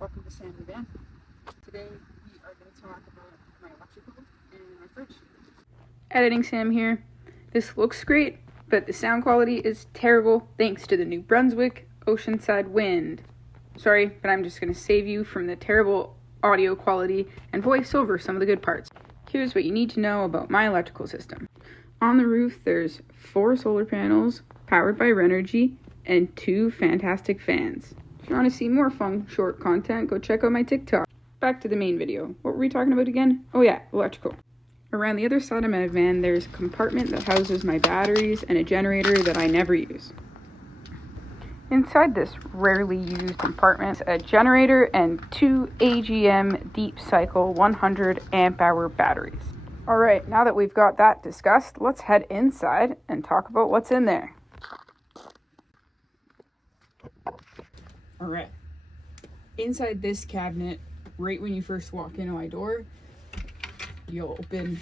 Welcome to Sam the Van. Today we are going to talk about my electrical and my fridge. Editing Sam here. This looks great, but the sound quality is terrible thanks to the New Brunswick Oceanside wind. Sorry, but I'm just going to save you from the terrible audio quality and voice over some of the good parts. Here's what you need to know about my electrical system. On the roof, there's 4 solar panels powered by Renergy and 2 fantastic fans. If you want to see more fun, short content, go check out my TikTok. Back to the main video. What were we talking about again? Oh yeah, electrical. Around the other side of my van, there's a compartment that houses my batteries and a generator that I never use. Inside this rarely used compartment, a generator and 2 AGM deep cycle 100 amp hour batteries. Alright, now that we've got that discussed, let's head inside and talk about what's in there. Alright, inside this cabinet, right when you first walk into my door, you'll open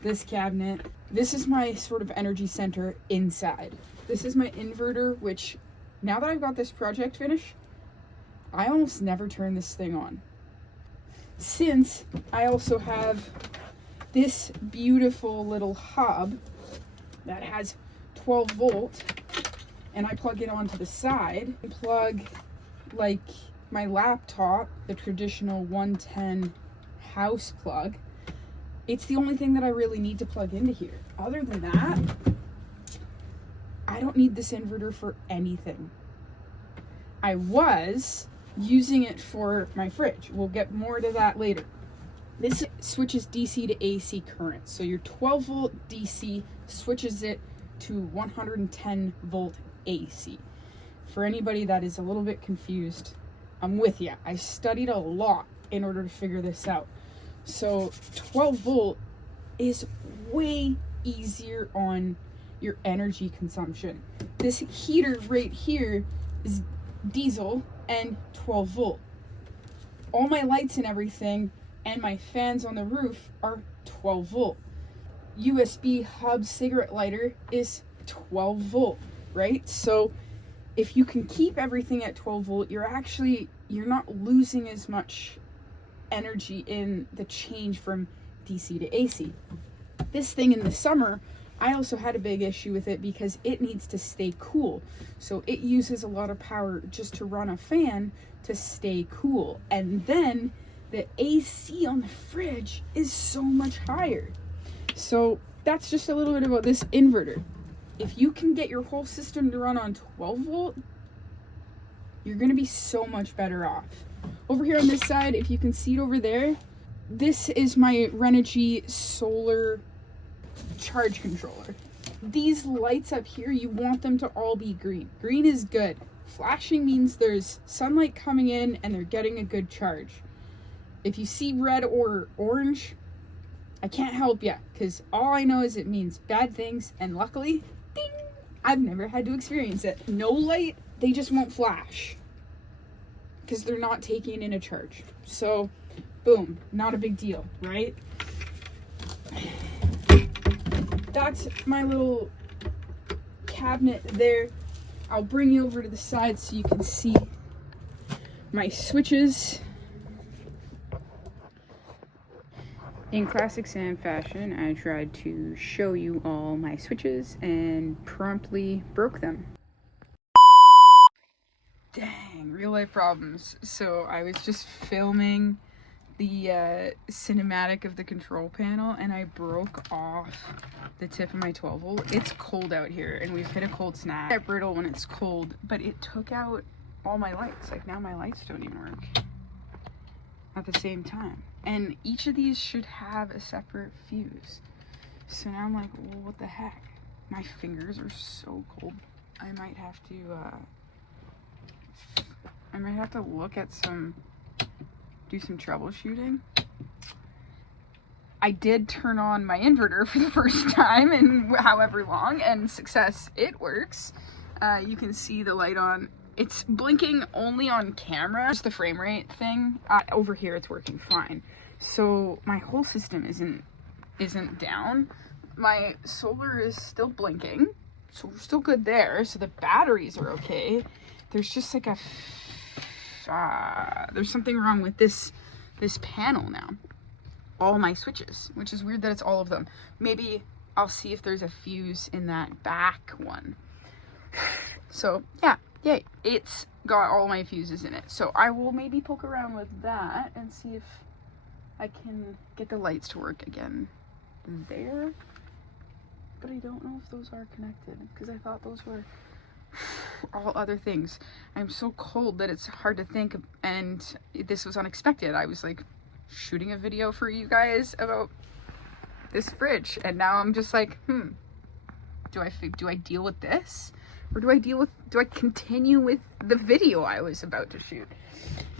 this cabinet. This is my sort of energy center inside. This is my inverter, which now that I've got this project finished, I almost never turn this thing on. Since I also have this beautiful little hub that has 12 volt, and I plug it onto the side and plug like my laptop, the traditional 110 house plug. It's the only thing that I really need to plug into here. Other than that, I don't need this inverter for anything. I was using it for my fridge. We'll get more to that later. This switches DC to AC current. So your 12 volt DC switches it to 110 volt AC. For anybody that is a little bit confused, I'm with you. I studied a lot in order to figure this out. So 12 volt is way easier on your energy consumption. This heater right here is diesel and 12 volt. All my lights and everything and my fans on the roof are 12 volt. USB hub cigarette lighter is 12 volt, right? So if you can keep everything at 12 volt, you're not losing as much energy in the change from DC to AC. This thing in the summer, I also had a big issue with it because it needs to stay cool. So it uses a lot of power just to run a fan to stay cool. And then the AC on the fridge is so much higher. So that's just a little bit about this inverter. If you can get your whole system to run on 12 volt, you're going to be so much better off. Over here on this side, if you can see it over there, this is my Renergy solar charge controller. These lights up here, you want them to all be green. Green is good. Flashing means there's sunlight coming in and they're getting a good charge. If you see red or orange, I can't help you, because all I know is it means bad things, and luckily, ding, I've never had to experience it. No light, they just won't flash, because they're not taking in a charge. So, boom, not a big deal, right? That's my little cabinet there. I'll bring you over to the side so you can see my switches. In classic Sam fashion, I tried to show you all my switches and promptly broke them. Dang, real life problems. So I was just filming the cinematic of the control panel and I broke off the tip of my 12 volt. It's cold out here and we've hit a cold snap. I get brittle when it's cold, but it took out all my lights. Like now my lights don't even work at the same time. And each of these should have a separate fuse. So now I'm like, well, what the heck? My fingers are so cold. I might have to look at do some troubleshooting. I did turn on my inverter for the first time in however long, and success, it works. You can see the light on. It's blinking only on camera. Just the frame rate thing. Over here, it's working fine. So my whole system isn't down. My solar is still blinking, so we're still good there. So the batteries are okay. There's just like a there's something wrong with this panel now. All my switches, which is weird that it's all of them. Maybe I'll see if there's a fuse in that back one. So yeah, yay. It's got all my fuses in it. So I will maybe poke around with that and see if I can get the lights to work again there. But I don't know if those are connected because I thought those were all other things. I'm so cold that it's hard to think, and this was unexpected. I was like shooting a video for you guys about this fridge, and now I'm just like, do I deal with this, or do I continue with the video I was about to shoot?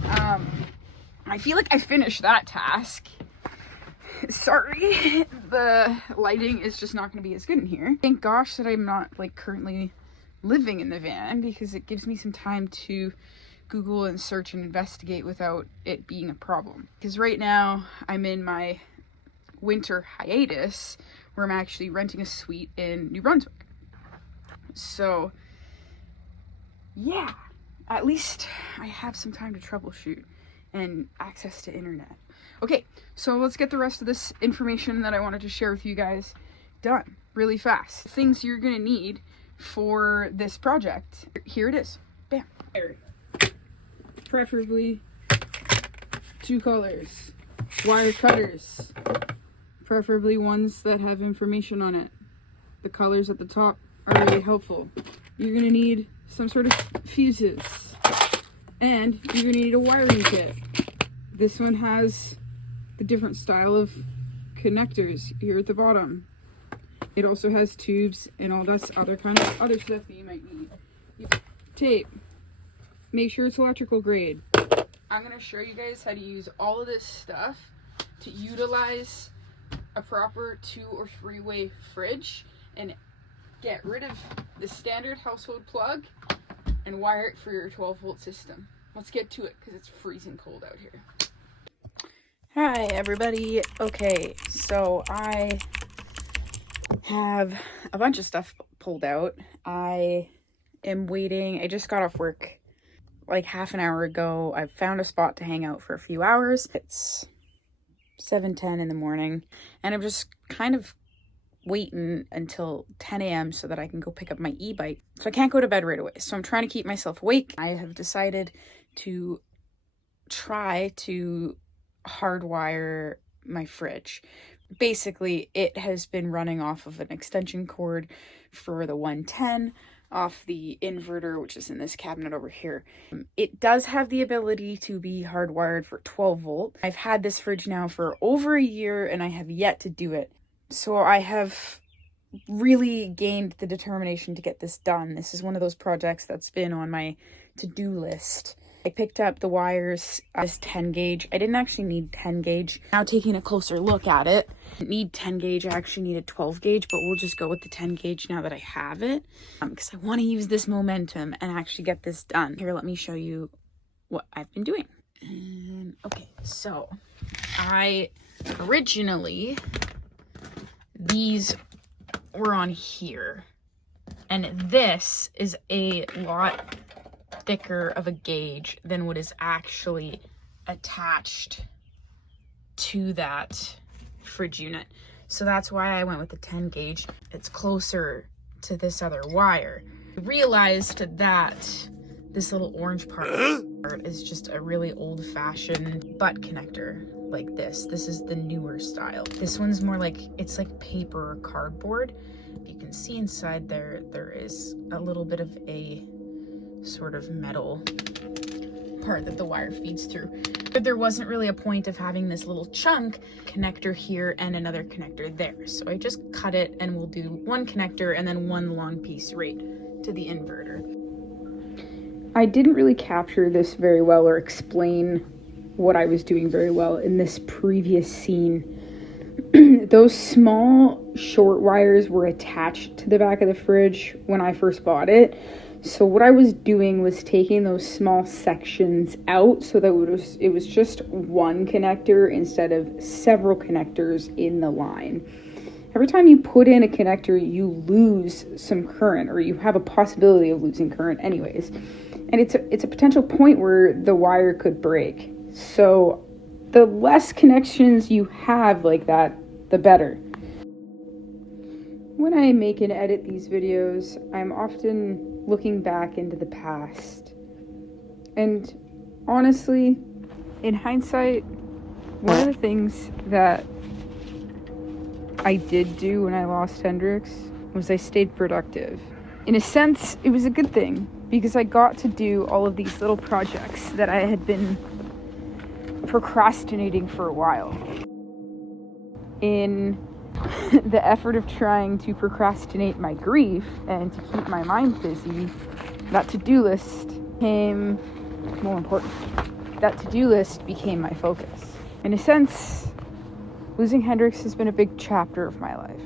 I feel like I finished that task. Sorry, the lighting is just not going to be as good in here. Thank gosh that I'm not like currently living in the van, because it gives me some time to Google and search and investigate without it being a problem. Because right now I'm in my winter hiatus where I'm actually renting a suite in New Brunswick. So yeah, at least I have some time to troubleshoot and access to internet. Okay, so let's get the rest of this information that I wanted to share with you guys done really fast. Things you're gonna need for this project. Here it is. Bam. Preferably 2 colors. Wire cutters. Preferably ones that have information on it. The colors at the top are really helpful. You're gonna need some sort of fuses. And you're gonna need a wiring kit. This one has the different style of connectors here at the bottom. It also has tubes and all that other stuff that you might need. Tape. Make sure it's electrical grade. I'm gonna show you guys how to use all of this stuff to utilize a proper 2 or 3-way fridge and get rid of the standard household plug and wire it for your 12-volt system. Let's get to it because it's freezing cold out here. Hi everybody. Okay, so I have a bunch of stuff pulled out. I am waiting. I just got off work like half an hour ago. I found a spot to hang out for a few hours. It's 7:10 in the morning, and I'm just kind of waiting until 10 a.m. so that I can go pick up my e-bike. So I can't go to bed right away. So I'm trying to keep myself awake. I have decided to try to hardwire my fridge. Basically, it has been running off of an extension cord for the 110 off the inverter, which is in this cabinet over here. It does have the ability to be hardwired for 12 volt. I've had this fridge now for over a year and I have yet to do it. So I have really gained the determination to get this done. This is one of those projects that's been on my to-do list. I picked up the wires as 10 gauge. I didn't actually need 10 gauge. Now taking a closer look at it, I didn't need 10 gauge. I actually needed 12 gauge, but we'll just go with the 10 gauge now that I have it. Because I want to use this momentum and actually get this done. Here, let me show you what I've been doing. Okay, so I originally, these were on here. And this is a lot thicker of a gauge than what is actually attached to that fridge unit. So that's why I went with the 10 gauge. It's closer to this other wire. I realized that this little orange part is just a really old-fashioned butt connector like this. This is the newer style. This one's more like, it's like paper or cardboard. You can see inside there is a little bit of a sort of metal part that the wire feeds through. But there wasn't really a point of having this little chunk connector here and another connector there. So I just cut it and we'll do one connector and then one long piece right to the inverter. I didn't really capture this very well or explain what I was doing very well in this previous scene. Those small short wires were attached to the back of the fridge when I first bought it. So what I was doing was taking those small sections out so that it was just one connector instead of several connectors in the line. Every time you put in a connector, you lose some current, or you have a possibility of losing current anyways. And it's a potential point where the wire could break. So the less connections you have like that, the better. When I make and edit these videos, I'm often looking back into the past. And honestly, in hindsight, one of the things that I did do when I lost Hendrix was I stayed productive. In a sense, it was a good thing because I got to do all of these little projects that I had been procrastinating for a while. In the effort of trying to procrastinate my grief and to keep my mind busy, that to-do list became more important. That to-do list became my focus. In a sense, losing Hendrix has been a big chapter of my life.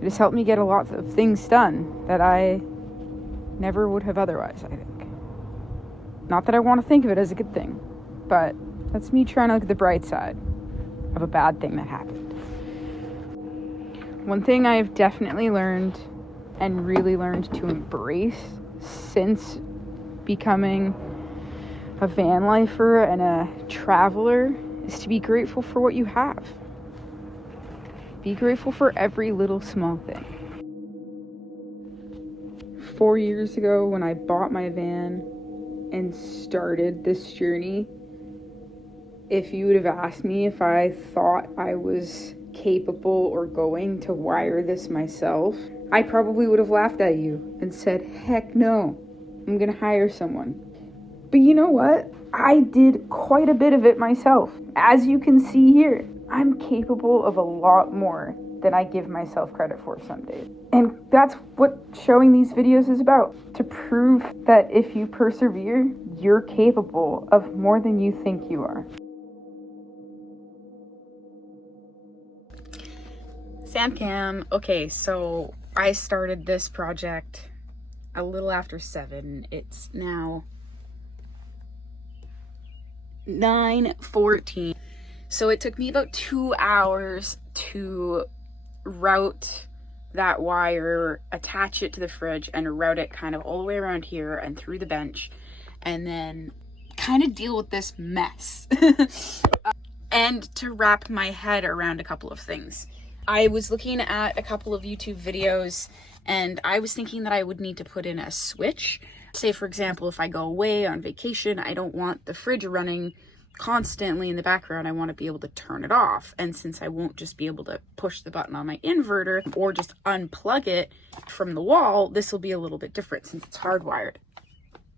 It has helped me get a lot of things done that I never would have otherwise, I think. Not that I want to think of it as a good thing, but that's me trying to look at the bright side of a bad thing that happened. One thing I have definitely learned and really learned to embrace since becoming a van lifer and a traveler is to be grateful for what you have. Be grateful for every little small thing. 4 years ago, when I bought my van and started this journey, if you would have asked me if I thought I was capable or going to wire this myself, I probably would have laughed at you and said, heck no, I'm gonna hire someone. But you know what? I did quite a bit of it myself. As you can see here, I'm capable of a lot more than I give myself credit for some days. And that's what showing these videos is about. To prove that if you persevere, you're capable of more than you think you are. Samcam. Okay, so I started this project a little after 7. It's now 9:14. So it took me about 2 hours to route that wire, attach it to the fridge, and route it kind of all the way around here and through the bench, and then kind of deal with this mess. And to wrap my head around a couple of things. I was looking at a couple of YouTube videos and I was thinking that I would need to put in a switch. Say, for example, if I go away on vacation, I don't want the fridge running constantly in the background. I want to be able to turn it off. And since I won't just be able to push the button on my inverter or just unplug it from the wall, this will be a little bit different since it's hardwired.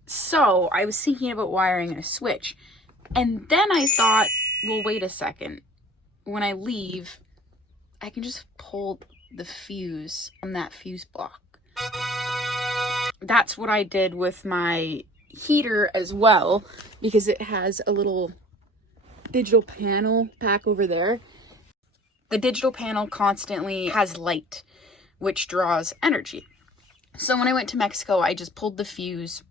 So I was thinking about wiring a switch. And then I thought, well, wait a second. When I leave, I can just pull the fuse from that fuse block. That's what I did with my heater as well, because it has a little digital panel back over there. The digital panel constantly has light, which draws energy. So when I went to Mexico, I just pulled the fuse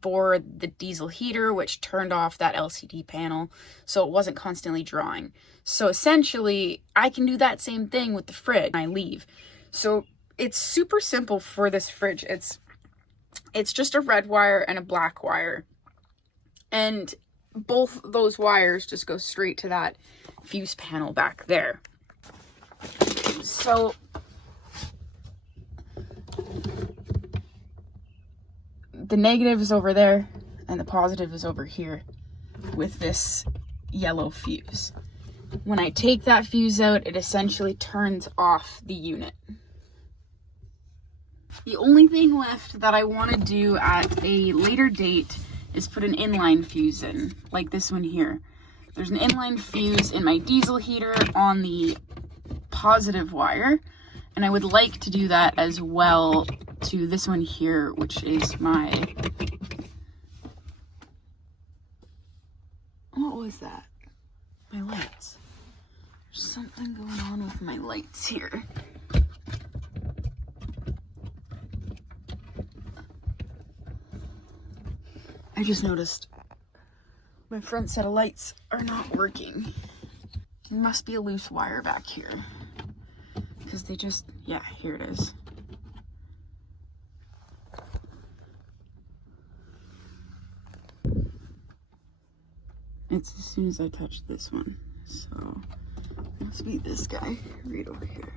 for the diesel heater, which turned off that LCD panel, so it wasn't constantly drawing. So essentially, I can do that same thing with the fridge when I leave. So it's super simple for this fridge. It's just a red wire and a black wire. And both those wires just go straight to that fuse panel back there. So the negative is over there and the positive is over here with this yellow fuse. When I take that fuse out, it essentially turns off the unit. The only thing left that I want to do at a later date is put an inline fuse in, like this one here. There's an inline fuse in my diesel heater on the positive wire, and I would like to do that as well to this one here, which is my... What was that? My lights. There's something going on with my lights here. I just noticed my front set of lights are not working. There must be a loose wire back here. Because they just, yeah, here it is. It's as soon as I touch this one. So it must be this guy right over here.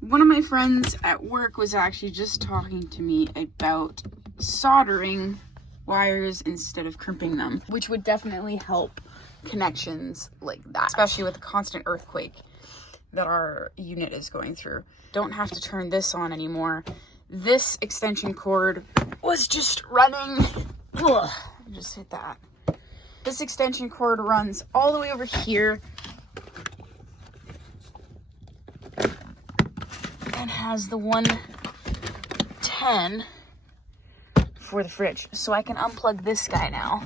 One of my friends at work was actually just talking to me about soldering wires instead of crimping them, which would definitely help connections like that, especially with the constant earthquake that our unit is going through. Don't have to turn this on anymore. This extension cord was just running. Ugh, I just hit that. This extension cord runs all the way over here and has the 110 for the fridge. So I can unplug this guy now.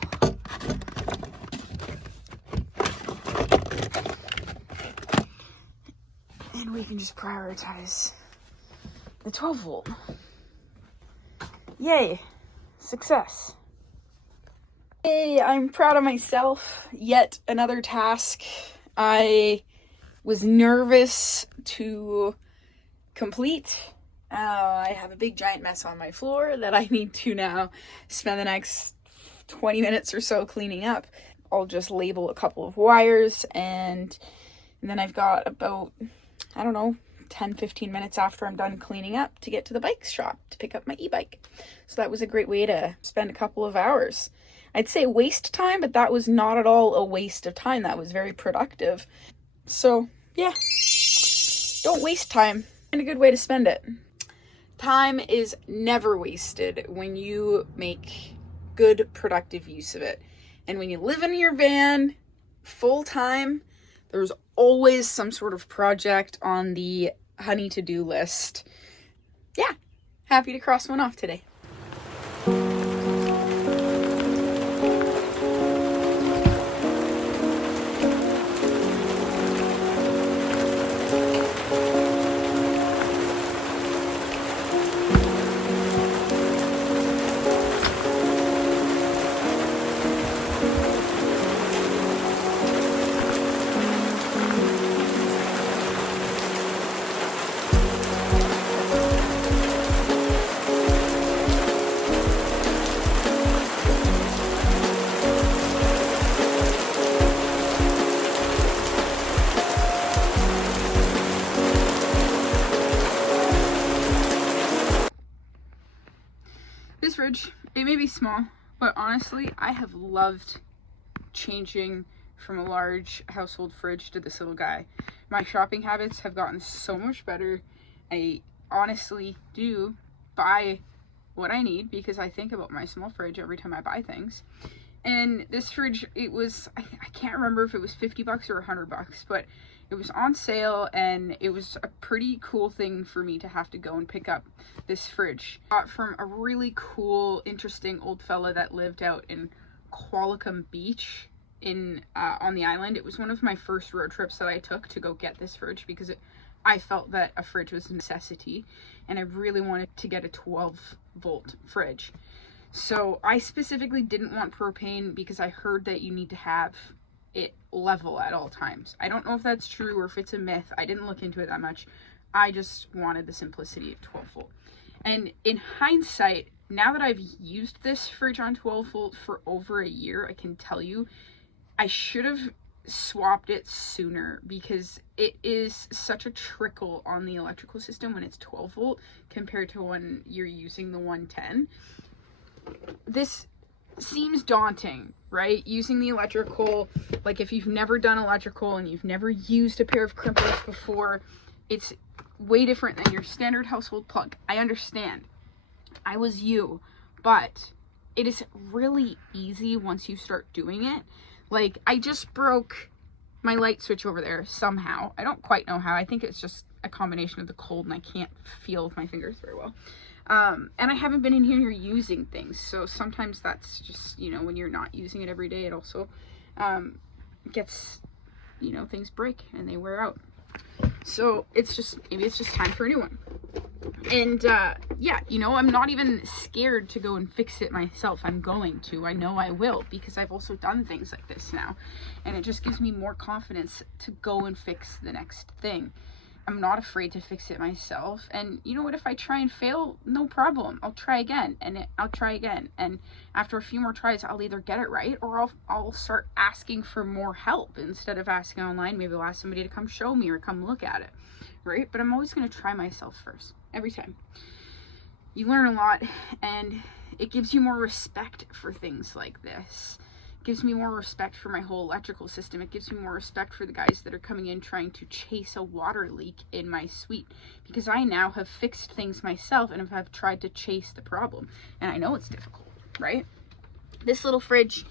And we can just prioritize the 12 volt. Yay, success. Hey, I'm proud of myself. Yet another task I was nervous to complete. I have a big giant mess on my floor that I need to now spend the next 20 minutes or so cleaning up. I'll just label a couple of wires and then I've got about, I don't know, 10-15 minutes after I'm done cleaning up to get to the bike shop to pick up my e-bike. So that was a great way to spend a couple of hours. I'd say waste time, but that was not at all a waste of time. That was very productive. So yeah, don't waste time. And a good way to spend it. Time is never wasted when you make good, productive use of it. And when you live in your van full time, there's always some sort of project on the honey to-do list. Yeah, happy to cross one off today. This fridge, it may be small, but honestly, I have loved changing from a large household fridge to this little guy. My shopping habits have gotten so much better. I honestly do buy what I need because I think about my small fridge every time I buy things. And this fridge, it was, I can't remember if it was 50 bucks or 100 bucks, but it was on sale and it was a pretty cool thing for me to have to go and pick up this fridge. Got from a really cool, interesting old fella that lived out in Qualicum Beach in on the island. It was one of my first road trips that I took to go get this fridge because I felt that a fridge was a necessity and I really wanted to get a 12 volt fridge. So I specifically didn't want propane because I heard that you need to have it level at all times. I don't know if that's true or if it's a myth. I didn't look into it that much. I just wanted the simplicity of 12 volt. And in hindsight, now that I've used this fridge on 12 volt for over a year, I can tell you I should have swapped it sooner because it is such a trickle on the electrical system when it's 12 volt compared to when you're using the 110. This seems daunting, right? Using the electrical, like if you've never done electrical and you've never used a pair of crimpers before, it's way different than your standard household plug. I understand. I was you, but it is really easy once you start doing it. Like I just broke my light switch over there somehow. I don't quite know how. I think it's just a combination of the cold and I can't feel with my fingers very well. And I haven't been in here using things, so sometimes that's just, you know, when you're not using it every day, it also gets, you know, things break and they wear out. So it's just, maybe it's just time for a new one. And yeah, you know, I'm not even scared to go and fix it myself. I'm going to. I know I will because I've also done things like this now. And it just gives me more confidence to go and fix the next thing. I'm not afraid to fix it myself. And you know what, if I try and fail, no problem. I'll try again, and I'll try again. And after a few more tries, I'll either get it right, or I'll start asking for more help. Instead of asking online, maybe I'll ask somebody to come show me or come look at it, right? But I'm always going to try myself first, every time. You learn a lot, and it gives you more respect for things like this. Gives me more respect for my whole electrical system. It gives me more respect for the guys that are coming in trying to chase a water leak in my suite, because I now have fixed things myself and have tried to chase the problem, and I know it's difficult, right? This little fridge,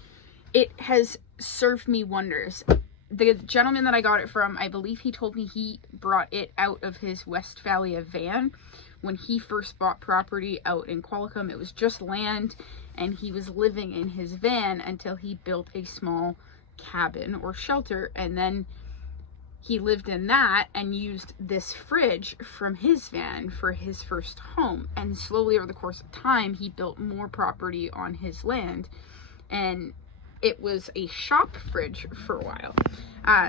it has served me wonders. The gentleman that I got it from, I believe he told me he brought it out of his Westfalia van when he first bought property out in Qualicum. It was just land, and he was living in his van until he built a small cabin or shelter, and then he lived in that and used this fridge from his van for his first home. And slowly over the course of time, he built more property on his land, and it was a shop fridge for a while.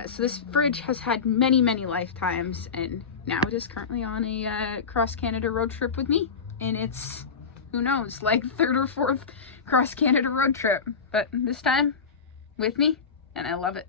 So this fridge has had many, many lifetimes, and now it is currently on a cross-Canada road trip with me. And it's, who knows, like 3rd or 4th cross-Canada road trip. But this time, with me, and I love it.